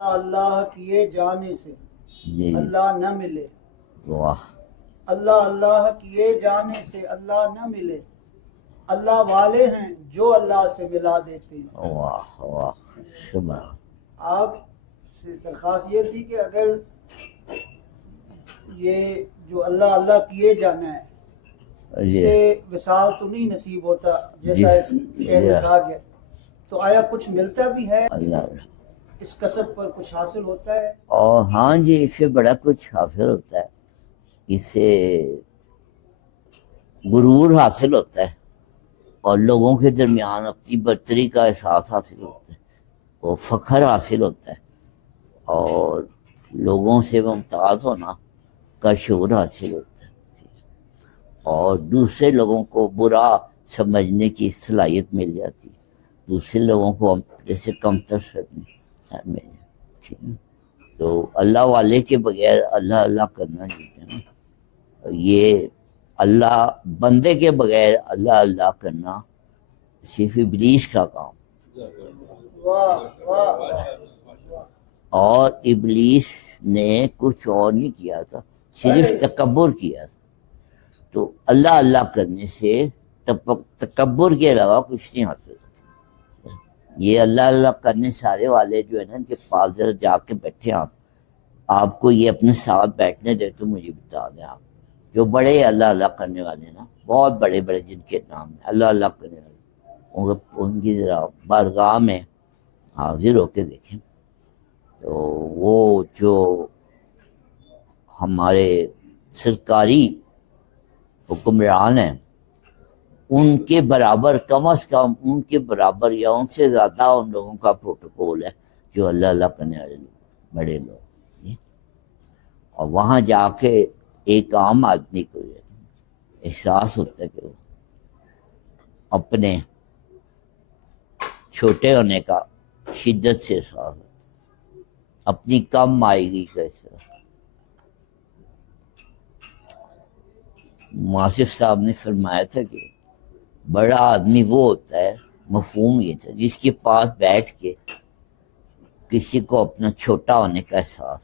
اللہ کیے جانے سے جی اللہ نہ ملے، واہ اللہ اللہ کیے جانے سے اللہ نہ ملے، اللہ والے ہیں جو اللہ سے ملا دیتے ہیں۔ واہ واہ سبحان آپ سے درخواست یہ تھی کہ اگر یہ جو اللہ اللہ کیے جانا ہے اس جی سے وصال تو نہیں نصیب ہوتا جی جیسا اس شعر میں جی کہا گیا، تو آیا کچھ ملتا بھی ہے، اللہ اس کسب پر کچھ حاصل ہوتا ہے؟ اور ہاں جی اس سے بڑا کچھ حاصل ہوتا ہے، اس سے غرور حاصل ہوتا ہے اور لوگوں کے درمیان اپنی برتری کا احساس حاصل ہوتا ہے، وہ فخر حاصل ہوتا ہے اور لوگوں سے ممتاز ہونا کا شعور حاصل ہوتا ہے اور دوسرے لوگوں کو برا سمجھنے کی صلاحیت مل جاتی ہے، دوسرے لوگوں کو جیسے کمتر مل جاتی ہے، ٹھیک ہے؟ تو اللہ والے کے بغیر اللہ اللہ کرنا چاہیے نا، یہ اللہ بندے کے بغیر اللہ اللہ کرنا صرف ابلیس کا کام، واہ واہ، اور ابلیس نے کچھ اور نہیں کیا تھا، صرف تکبر کیا تھا۔ تو اللہ اللہ کرنے سے تکبر کے علاوہ کچھ نہیں حاصل ہوتا۔ یہ اللہ اللہ کرنے سارے والے جو ہے نا ان کے پاس ذرا جا کے بیٹھے آپ کو یہ اپنے ساتھ بیٹھنے دے تو مجھے بتا دیں، آپ جو بڑے اللہ اللہ کرنے والے ہیں نا، بہت بڑے بڑے جن کے نام ہیں اللہ اللہ کرنے والے، ان کی ذرا بارگاہ میں حاضر ہو کے دیکھیں تو وہ جو ہمارے سرکاری حکمران ہیں ان کے برابر، کم از کم ان کے برابر یا ان سے زیادہ ان لوگوں کا پروٹوکول ہے جو اللہ اللہ کرنے والے لوگ، بڑے لوگ، اور وہاں جا کے ایک عام آدمی کو احساس ہوتا ہے کہ وہ اپنے چھوٹے ہونے کا شدت سے احساس ہوتا ہے، اپنی کم آئیگی کا احساس۔ ماسف صاحب نے فرمایا تھا کہ بڑا آدمی وہ ہوتا ہے، مفہوم یہ تھا، جس کے پاس بیٹھ کے کسی کو اپنا چھوٹا ہونے کا احساس